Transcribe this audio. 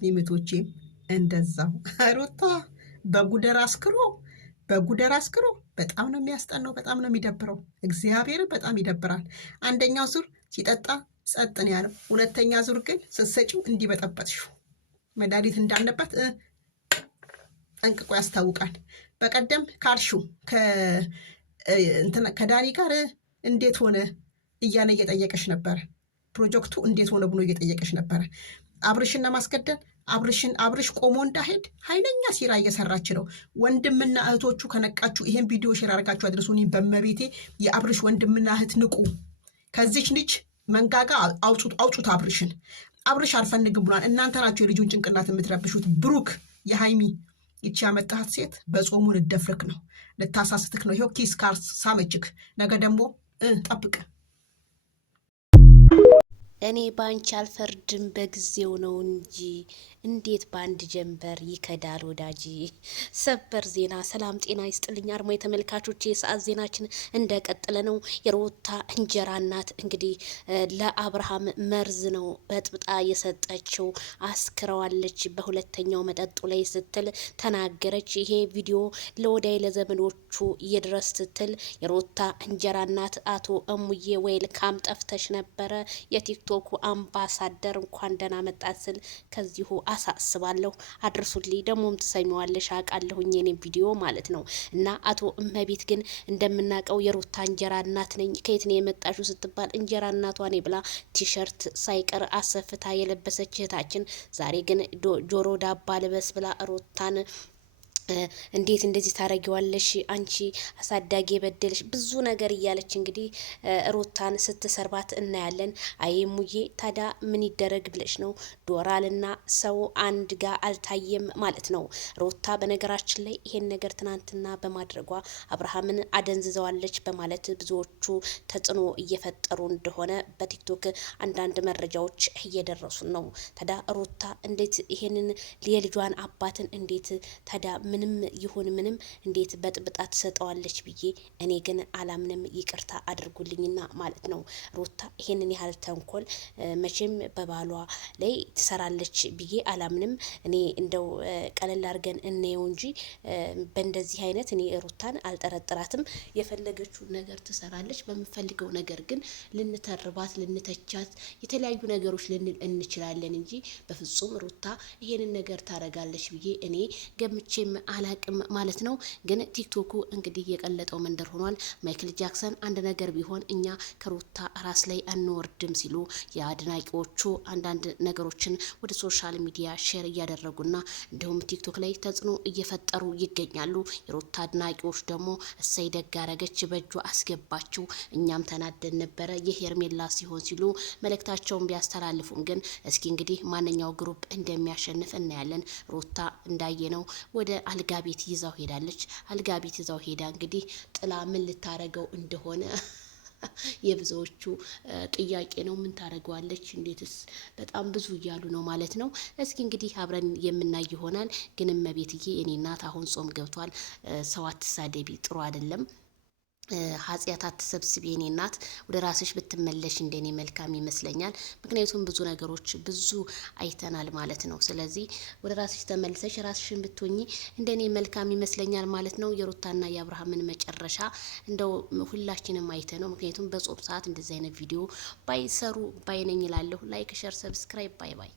ሊሚቶቼም እንደዛው ሩታ በጉደር አስክሮ በጣም ነው የሚያስጠናው። በጣም ነው የሚደብረው። እግዚአብሔር በጣም ይደብራል። አንደኛው ዙር ሲጠጣ ጸጥ ነው ያለው። ሁለተኛ ዙር ግን ስትሰጪው እንዲበጠበጥሽው መድኃኒት እንዳለበት ጠንቅቆ ያስታውቃል። በቀደም ካልሽው ከዳኒ ጋር እንዴት ሆነ እያለ እየጠየቀሽ ነበረ። ፕሮጀክቱ እንዴት ሆነ ብሎ እየጠየቀሽ ነበረ። አብርሽን ለማስገደል አብርሽ ቆሞ እንዳሄድ ኃይለኛ ሴራ እየሰራች ነው። ወንድምና እህቶቹ ከነቃችሁ ይሄን ቪዲዮ ሼር አድርጋችሁ አድርሱ። እኔ በመቤቴ የአብርሽ ወንድምና እህት ንቁ። ከዚች ልጅ መንጋጋ አውጡት አብርሽን። አብርሽ አልፈልግም ብሏል። እናንተ ናችሁ የልጁን ጭንቅላት የምትረብሹት። ብሩክ የሃይሚ ይቺ ያመጣሃት ሴት በጾሙ ልደፍርክ ነው፣ ልታሳስትክ ነው። ይኸው ኪስ ካር ሳመችክ። ነገ ደግሞ ጠብቅ። እኔ ባንቺ አልፈርድም በጊዜው ነው እንጂ እንዴት በአንድ ጀንበር ይከዳል ወዳጅ። ሰበር ዜና። ሰላም ጤና ይስጥልኝ አድማጭ ተመልካቾች፣ የሰዓት ዜናችን እንደቀጠለ ነው። የሩታ እንጀራ እናት እንግዲህ ለአብርሃም መርዝ ነው በጥብጣ የሰጠችው፣ አስክረዋለች በሁለተኛው መጠጡ ላይ ስትል ተናገረች። ይሄ ቪዲዮ ለወዳይ ለዘመዶቹ ይድረስ ስትል የሩታ እንጀራ እናት አቶ እሙዬ ዌልካም ጠፍተሽ ነበረ የቲክቶክ አምባሳደር እንኳን ደህና መጣት ስል ከዚሁ አሳስባለሁ። አድርሱልኝ። ደግሞም ትሰሚዋለሽ አውቃለሁኝ የኔ ቪዲዮ ማለት ነው። እና አቶ እመቤት ግን እንደምናውቀው የሩታ እንጀራ እናት ነኝ ከየት ነው የመጣሽው ስትባል እንጀራ እናቷ ነኝ ብላ ቲሸርት ሳይቀር አሰፍታ የለበሰች እህታችን ዛሬ ግን ጆሮ ዳባ ልበስ ብላ ሩታን እንዴት እንደዚህ ታረጊዋለሽ አንቺ አሳዳጊ የበደልሽ ብዙ ነገር እያለች እንግዲህ ሩታን ስትሰርባት እናያለን። አይሙዬ ታዲያ ምን ይደረግ ብለሽ ነው? ዶራልና ሰው አንድ ጋር አልታየም ማለት ነው። ሩታ በነገራችን ላይ ይሄን ነገር ትናንትና በማድረጓ አብርሃምን አደንዝዘዋለች በማለት ብዙዎቹ ተጽዕኖ እየፈጠሩ እንደሆነ በቲክቶክ አንዳንድ መረጃዎች እየደረሱን ነው። ታዲያ ሩታ እንዴት ይሄንን የልጇን አባትን እንዴት ታዲያ ምንም ይሁን ምንም እንዴት በጥብጣ ትሰጠዋለች ብዬ እኔ ግን አላምንም። ይቅርታ አድርጉልኝና ማለት ነው። ሩታ ይሄንን ያህል ተንኮል መቼም በባሏ ላይ ትሰራለች ብዬ አላምንም። እኔ እንደው ቀለል አድርገን እንየው እንጂ በእንደዚህ አይነት እኔ ሩታን አልጠረጥራትም። የፈለገችውን ነገር ትሰራለች። በምፈልገው ነገር ግን ልንተርባት፣ ልንተቻት፣ የተለያዩ ነገሮች ልንል እንችላለን እንጂ በፍጹም ሩታ ይሄንን ነገር ታረጋለች ብዬ እኔ ገምቼም አላቅም ማለት ነው። ግን ቲክቶኩ እንግዲህ የቀለጠው መንደር ሆኗል። ማይክል ጃክሰን አንድ ነገር ቢሆን እኛ ከሩታ ራስ ላይ አንወርድም ሲሉ የአድናቂዎቹ አንዳንድ ነገሮችን ወደ ሶሻል ሚዲያ ሼር እያደረጉና እንዲሁም ቲክቶክ ላይ ተጽዕኖ እየፈጠሩ ይገኛሉ። የሩታ አድናቂዎች ደግሞ እሰይ ደግ አረገች በእጇ አስገባችው እኛም ተናደን ነበረ የሄርሜላ ሲሆን ሲሉ መልእክታቸውን ቢያስተላልፉም ግን እስኪ እንግዲህ ማንኛው ግሩፕ እንደሚያሸንፍ እናያለን። ሩታ እንዳየነው ወደ አልጋ ቤት ይዛው ሄዳለች። አልጋ ቤት ይዛው ሄዳ እንግዲህ ጥላ ምን ልታረገው እንደሆነ የብዙዎቹ ጥያቄ ነው። ምን ታረገዋለች? እንዴትስ? በጣም ብዙ እያሉ ነው ማለት ነው። እስኪ እንግዲህ አብረን የምናይ ይሆናል። ግን እመቤትዬ እኔ እናት አሁን ጾም ገብቷል። ሰው አትሳደቢ፣ ጥሩ አይደለም። ኃጢአት አትሰብስቢ የኔ እናት፣ ወደ ራስሽ ብትመለሽ እንደኔ መልካም ይመስለኛል። ምክንያቱም ብዙ ነገሮች ብዙ አይተናል ማለት ነው። ስለዚህ ወደ ራስሽ ተመልሰሽ ራስሽን ብትሆኚ እንደኔ መልካም ይመስለኛል ማለት ነው። የሩታና የአብርሃምን መጨረሻ እንደው ሁላችንም አይተ ነው። ምክንያቱም በጾም ሰዓት እንደዚህ አይነት ቪዲዮ ባይሰሩ ባይነኝ እላለሁ። ላይክ፣ ሸር፣ ሰብስክራይብ። ባይ ባይ።